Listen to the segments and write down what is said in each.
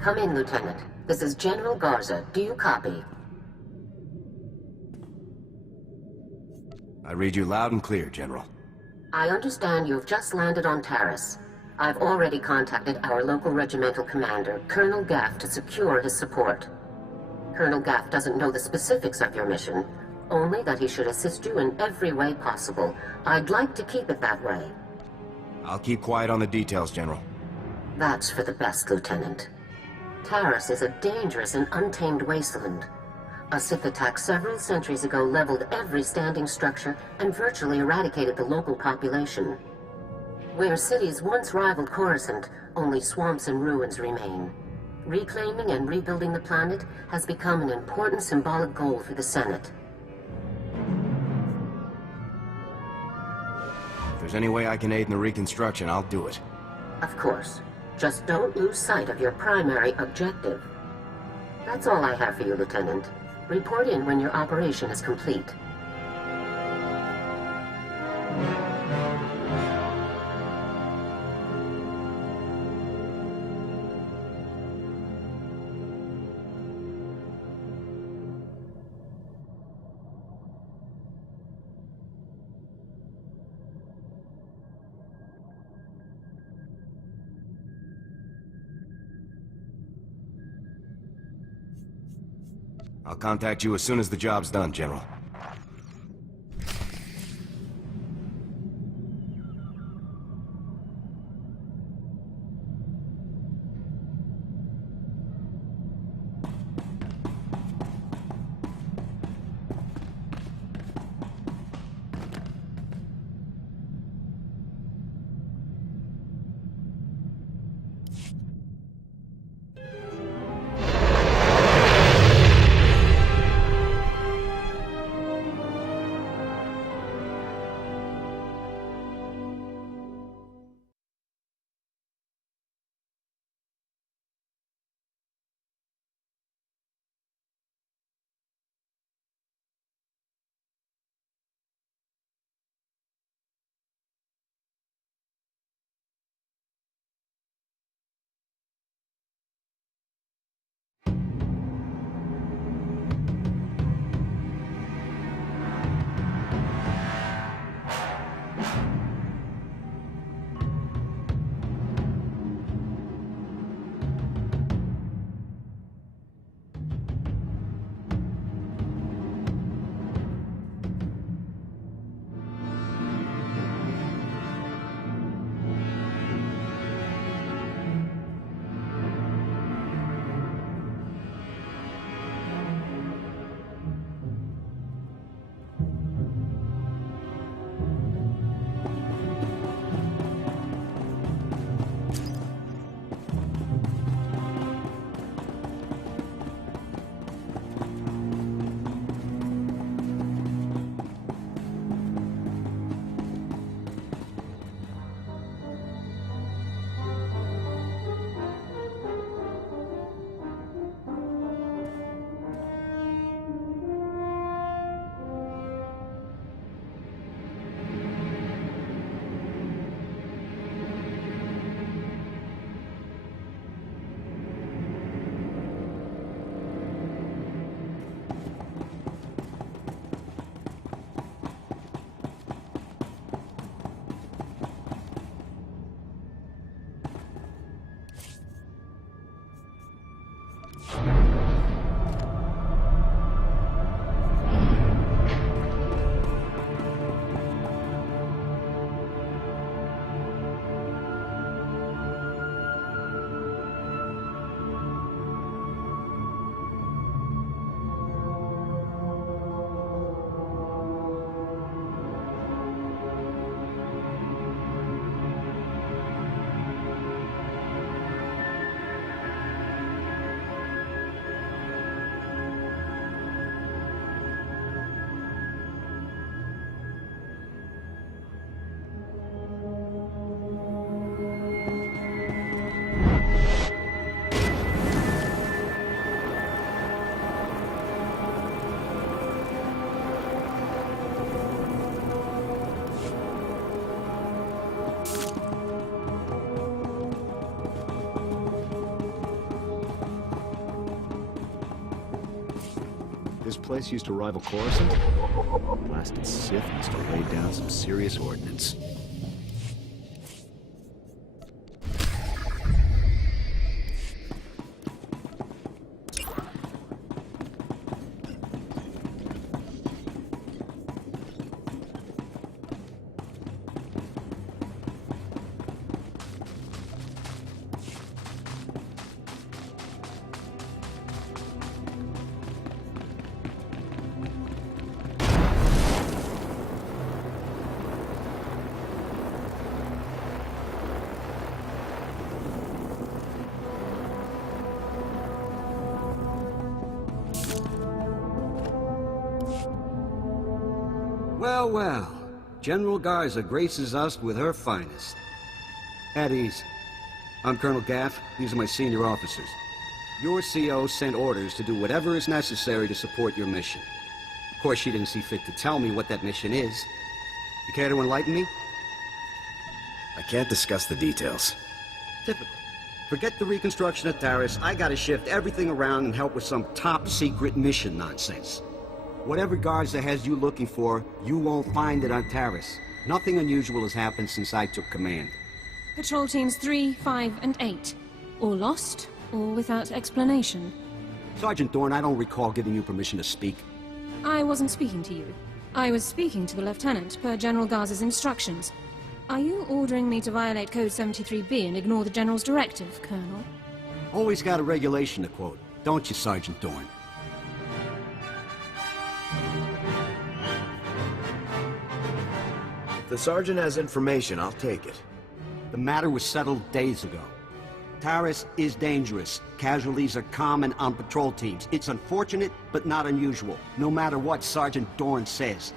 Come in, Lieutenant. This is General Garza. Do you copy? I read you loud and clear, General. I understand you've just landed on Taris. I've already contacted our local regimental commander, Colonel Gaff, to secure his support. Colonel Gaff doesn't know the specifics of your mission, only that he should assist you in every way possible. I'd like to keep it that way. I'll keep quiet on the details, General. That's for the best, Lieutenant. Taris is a dangerous and untamed wasteland. A Sith attack several centuries ago leveled every standing structure and virtually eradicated the local population. Where cities once rivaled Coruscant, only swamps and ruins remain. Reclaiming and rebuilding the planet has become an important symbolic goal for the Senate. If there's any way I can aid in the reconstruction, I'll do it. Of course. Just don't lose sight of your primary objective. That's all I have for you, Lieutenant. Report in when your operation is complete. I'll contact you as soon as the job's done, General. place used to rival Coruscant? Blasted Sith must have laid down some serious ordnance. Well, well. General Garza graces us with her finest. At ease. I'm Colonel Gaff. These are my senior officers. Your CO sent orders to do whatever is necessary to support your mission. Of course, she didn't see fit to tell me what that mission is. You care to enlighten me? I can't discuss the details. Typical. Forget the reconstruction of Taris. I gotta shift everything around and help with some top-secret mission nonsense. Whatever Garza has you looking for, you won't find it on Taris. Nothing unusual has happened since I took command. Patrol teams 3, 5, and 8. All lost, or without explanation. Sergeant Dorn, I don't recall giving you permission to speak. I wasn't speaking to you. I was speaking to the Lieutenant, per General Garza's instructions. Are you ordering me to violate Code 73B and ignore the General's directive, Colonel? Always got a regulation to quote, don't you, Sergeant Dorn? If the sergeant has information, I'll take it. The matter was settled days ago. Taris is dangerous. Casualties are common on patrol teams. It's unfortunate, but not unusual, no matter what Sergeant Dorn says.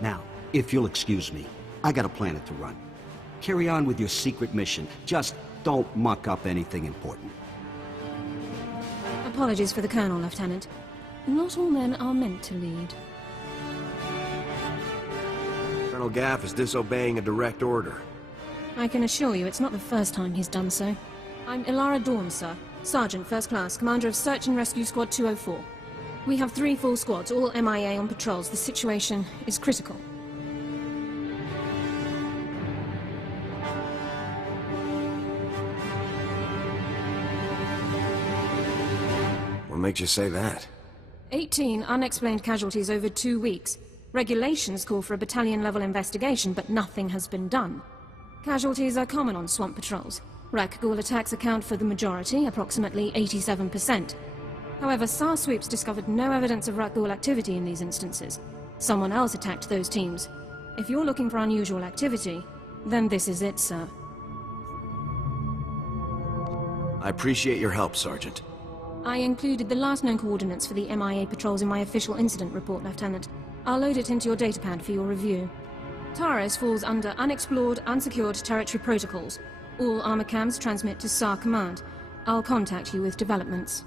Now, if you'll excuse me, I got a planet to run. Carry on with your secret mission. Just don't muck up anything important. Apologies for the Colonel, Lieutenant. Not all men are meant to lead. Colonel Gaff is disobeying a direct order. I can assure you it's not the first time he's done so. I'm Ilara Dorn, sir. Sergeant, First Class, Commander of Search and Rescue Squad 204. We have 3 full squads, all MIA on patrols. The situation is critical. What makes you say that? 18 unexplained casualties over 2 weeks. Regulations call for a battalion-level investigation, but nothing has been done. Casualties are common on swamp patrols. Rakghoul attacks account for the majority, approximately 87%. However, SAR sweeps discovered no evidence of Rakghoul activity in these instances. Someone else attacked those teams. If you're looking for unusual activity, then this is it, sir. I appreciate your help, Sergeant. I included the last known coordinates for the MIA patrols in my official incident report, Lieutenant. I'll load it into your datapad for your review. Taris falls under Unexplored, Unsecured Territory Protocols. All armor cams transmit to SAR Command. I'll contact you with developments.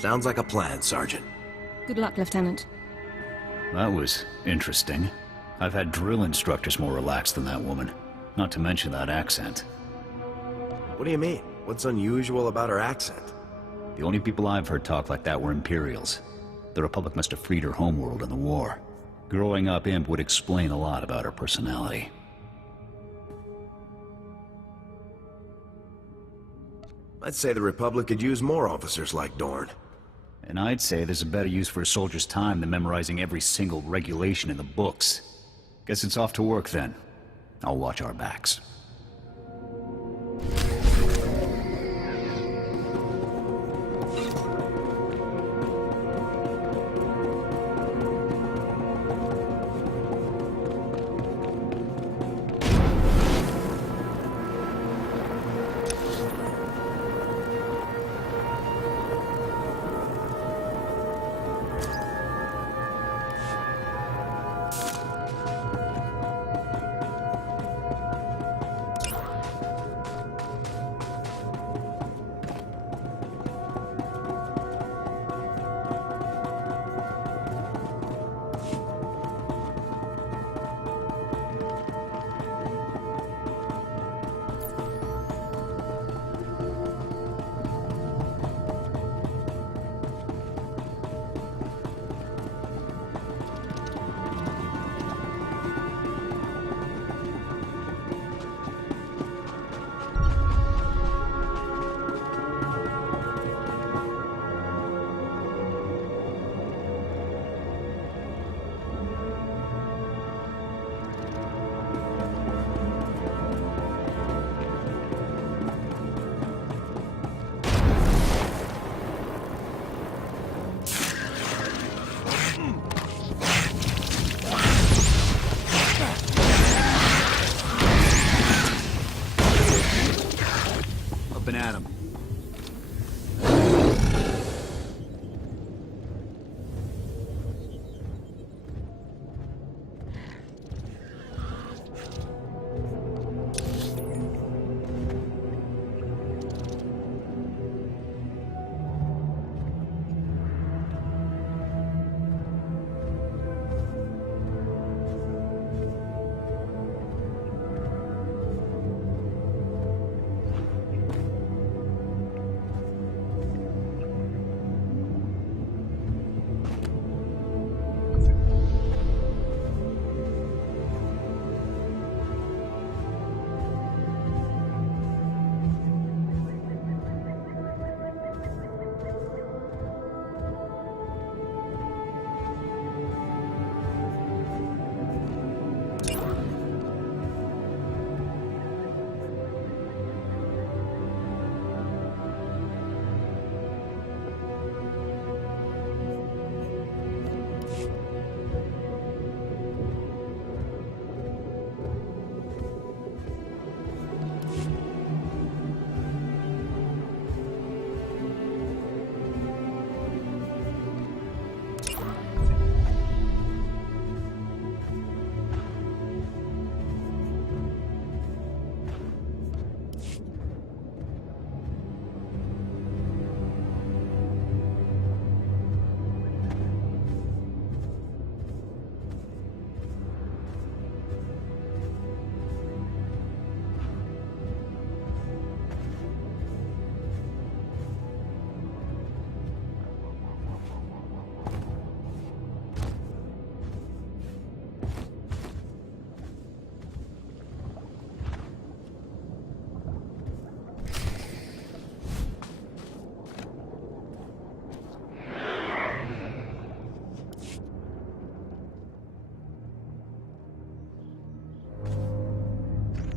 Sounds like a plan, Sergeant. Good luck, Lieutenant. That was interesting. I've had drill instructors more relaxed than that woman. Not to mention that accent. What do you mean? What's unusual about her accent? The only people I've heard talk like that were Imperials. The Republic must have freed her homeworld in the war. Growing up, Imp would explain a lot about her personality. I'd say the Republic could use more officers like Dorn. And I'd say there's a better use for a soldier's time than memorizing every single regulation in the books. Guess it's off to work then. I'll watch our backs.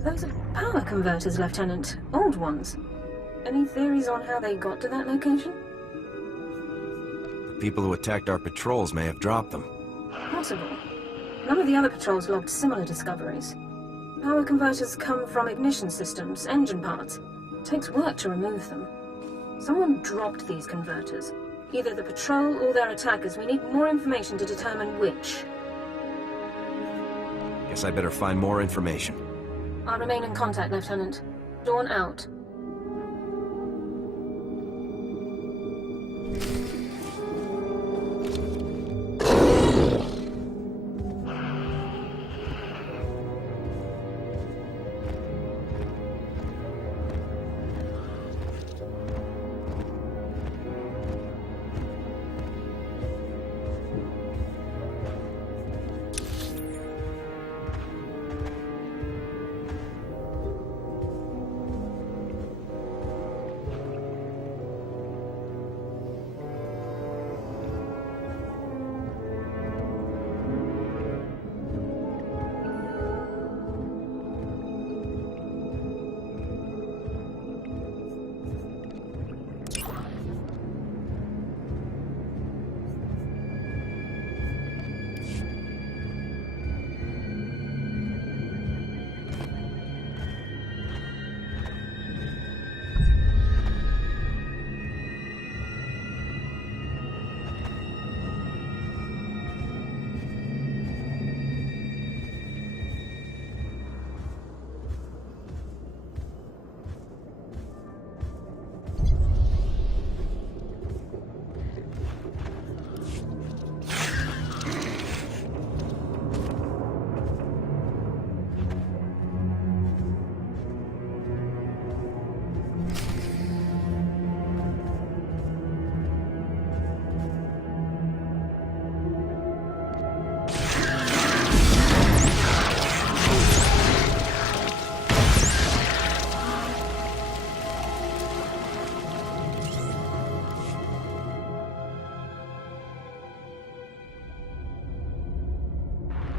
Those are power converters, Lieutenant. Old ones. Any theories on how they got to that location? The people who attacked our patrols may have dropped them. Possible. None of the other patrols logged similar discoveries. Power converters come from ignition systems, engine parts. It takes work to remove them. Someone dropped these converters. Either the patrol or their attackers. We need more information to determine which. Guess I better find more information. I'll remain in contact, Lieutenant. Dawn out.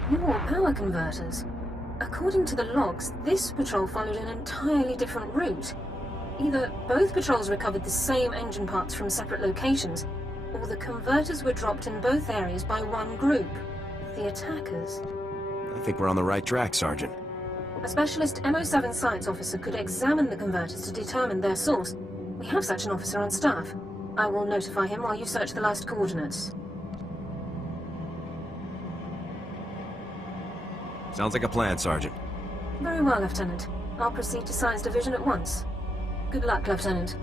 More power converters. According to the logs, this patrol followed an entirely different route. Either both patrols recovered the same engine parts from separate locations, or the converters were dropped in both areas by one group. The attackers. I think we're on the right track, Sergeant. A specialist MO7 science officer could examine the converters to determine their source. We have such an officer on staff. I will notify him while you search the last coordinates. Sounds like a plan, Sergeant. Very well, Lieutenant. I'll proceed to Science Division at once. Good luck, Lieutenant.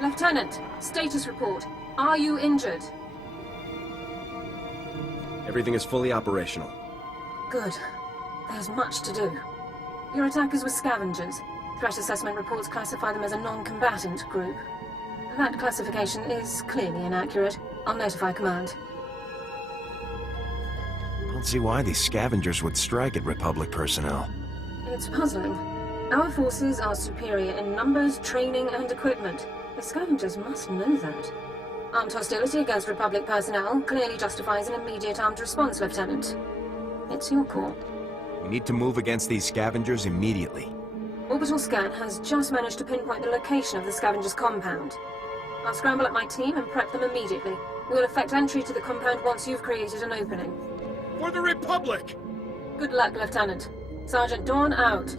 Lieutenant, status report. Are you injured? Everything is fully operational. Good. There's much to do. Your attackers were scavengers. Threat assessment reports classify them as a non-combatant group. That classification is clearly inaccurate. I'll notify command. I don't see why these scavengers would strike at Republic personnel. It's puzzling. Our forces are superior in numbers, training, and equipment. The scavengers must know that. Armed hostility against Republic personnel clearly justifies an immediate armed response, Lieutenant. It's your call. We need to move against these scavengers immediately. Orbital scan has just managed to pinpoint the location of the scavengers' compound. I'll scramble up my team and prep them immediately. We'll effect entry to the compound once you've created an opening. For the Republic! Good luck, Lieutenant. Sergeant Dawn out.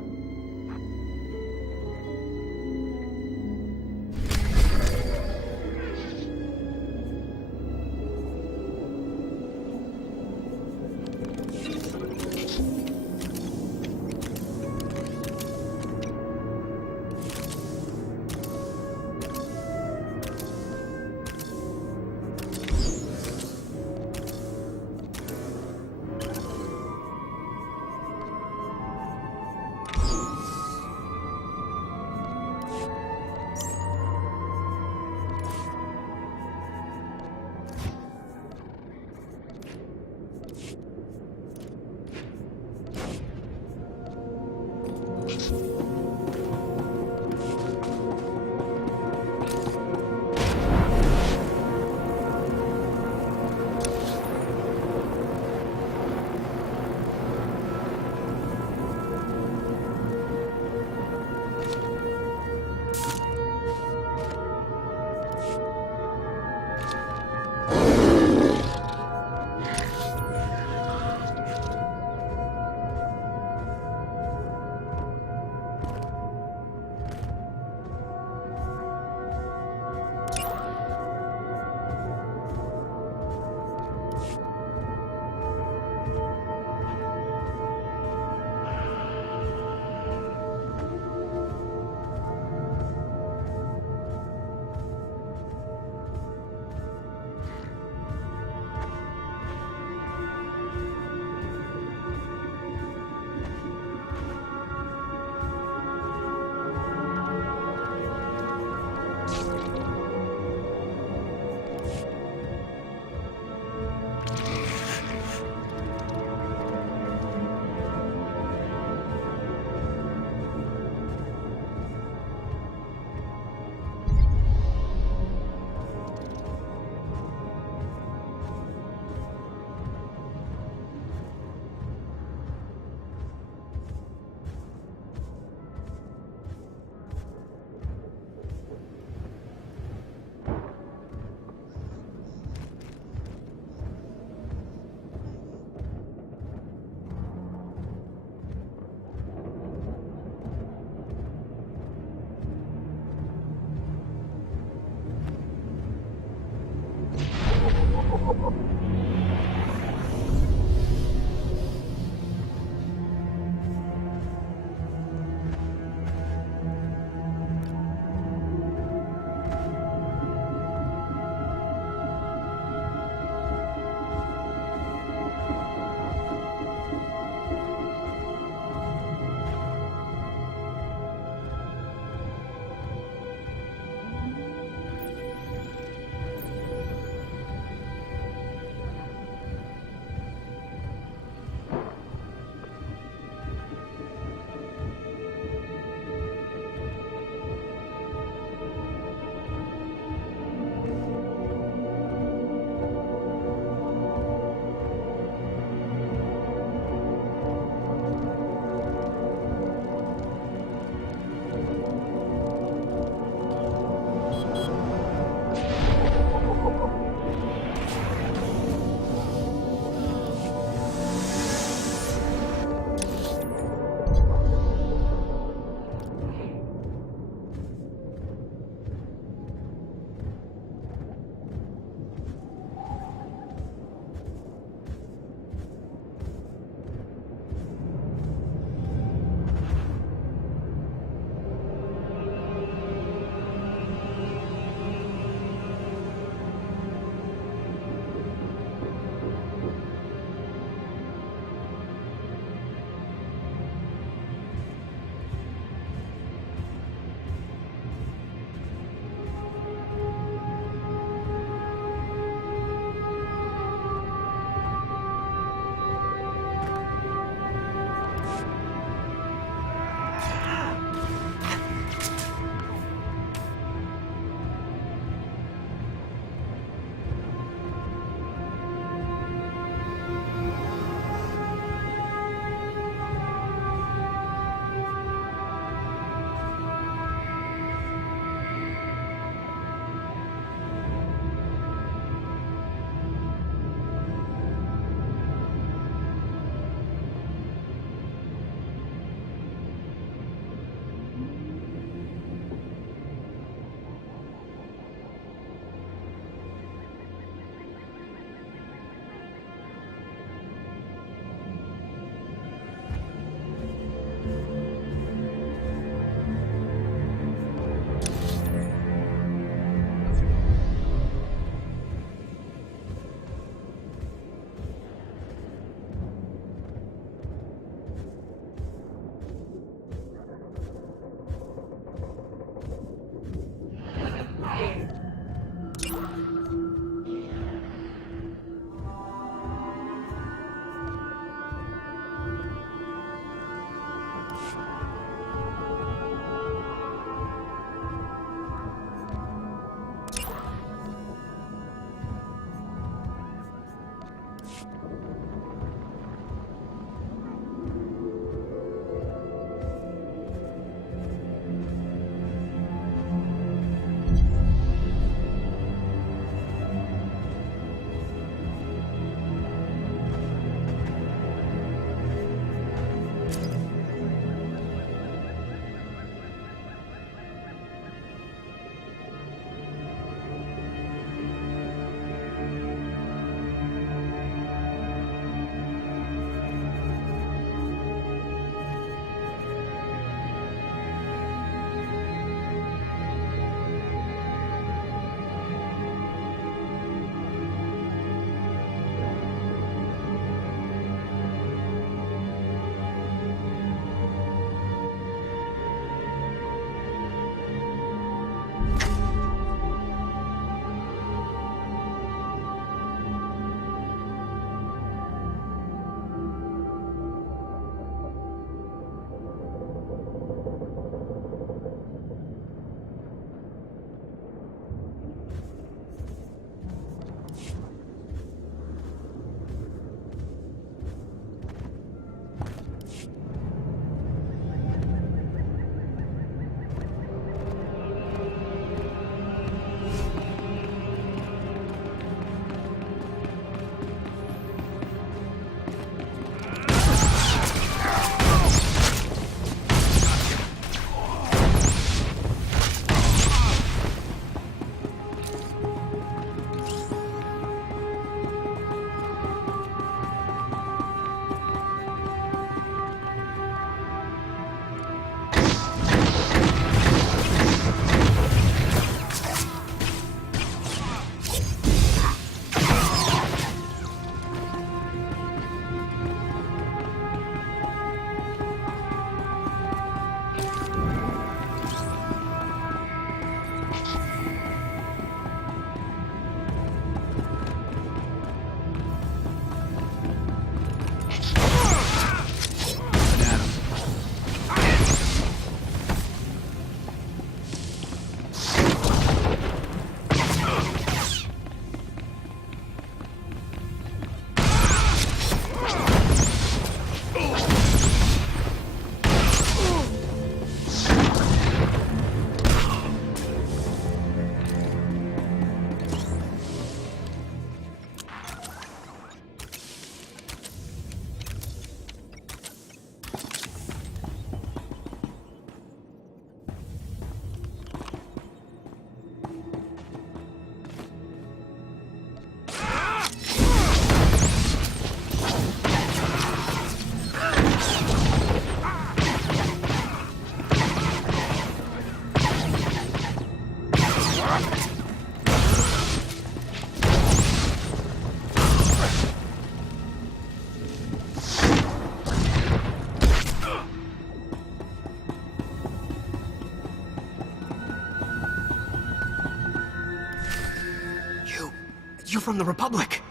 You're from the Republic.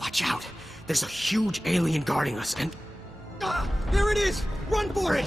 Watch out. There's a huge alien guarding us, and... there it is! Run for it!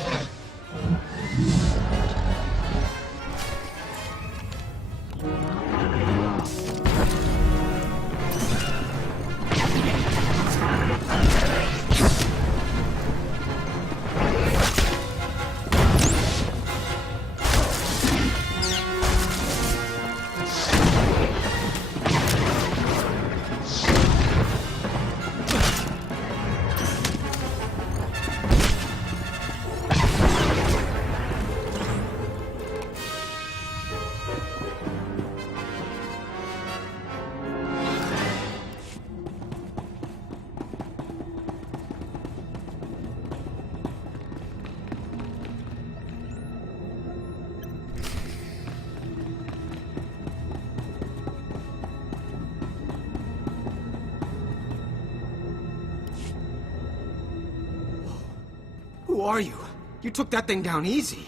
Who are you? You took that thing down easy.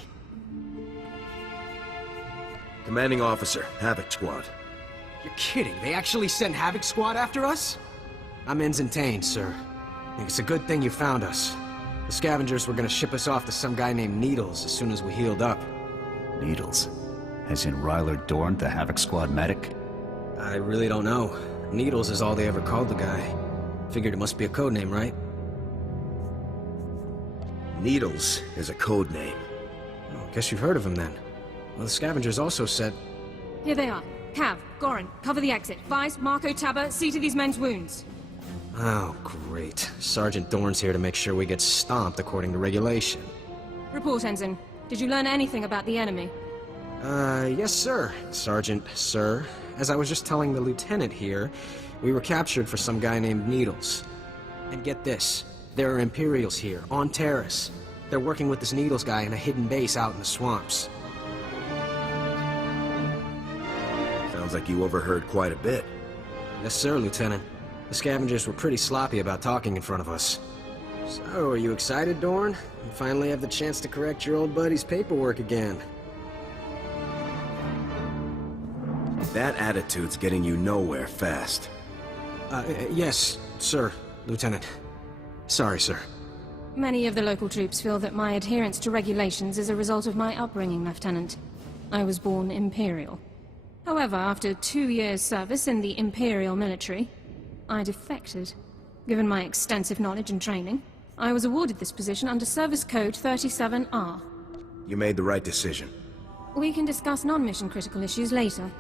Commanding Officer, Havoc Squad. You're kidding. They actually sent Havoc Squad after us? I'm Ensign Tane, sir. I think it's a good thing you found us. The scavengers were gonna ship us off to some guy named Needles as soon as we healed up. Needles? As in Ryler Dorn, the Havoc Squad medic? I really don't know. Needles is all they ever called the guy. Figured it must be a code name, right? Needles is a code name. Oh, guess you've heard of him then. Well, the scavengers also said... Here they are. Cav, Gorin, cover the exit. Vice, Marco, Tabba, see to these men's wounds. Oh, great. Sergeant Dorn's here to make sure we get stomped according to regulation. Report, Ensign. Did you learn anything about the enemy? Yes, sir. Sergeant, sir. As I was just telling the lieutenant here, we were captured for some guy named Needles. And get this. There are Imperials here, on Taris. They're working with this Needles guy in a hidden base out in the swamps. Sounds like you overheard quite a bit. Yes, sir, Lieutenant. The scavengers were pretty sloppy about talking in front of us. So, are you excited, Dorn? You finally have the chance to correct your old buddy's paperwork again. That attitude's getting you nowhere fast. Yes, sir, Lieutenant. Sorry, sir. Many of the local troops feel that my adherence to regulations is a result of my upbringing, Lieutenant. I was born Imperial. However, after 2 years' service in the Imperial military, I defected. Given my extensive knowledge and training, I was awarded this position under Service Code 37R. You made the right decision. We can discuss non-mission critical issues later.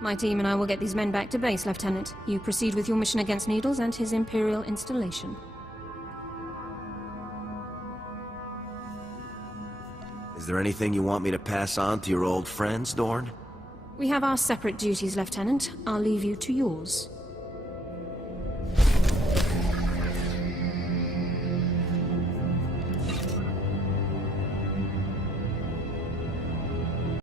My team and I will get these men back to base, Lieutenant. You proceed with your mission against Needles and his Imperial installation. Is there anything you want me to pass on to your old friends, Dorn? We have our separate duties, Lieutenant. I'll leave you to yours.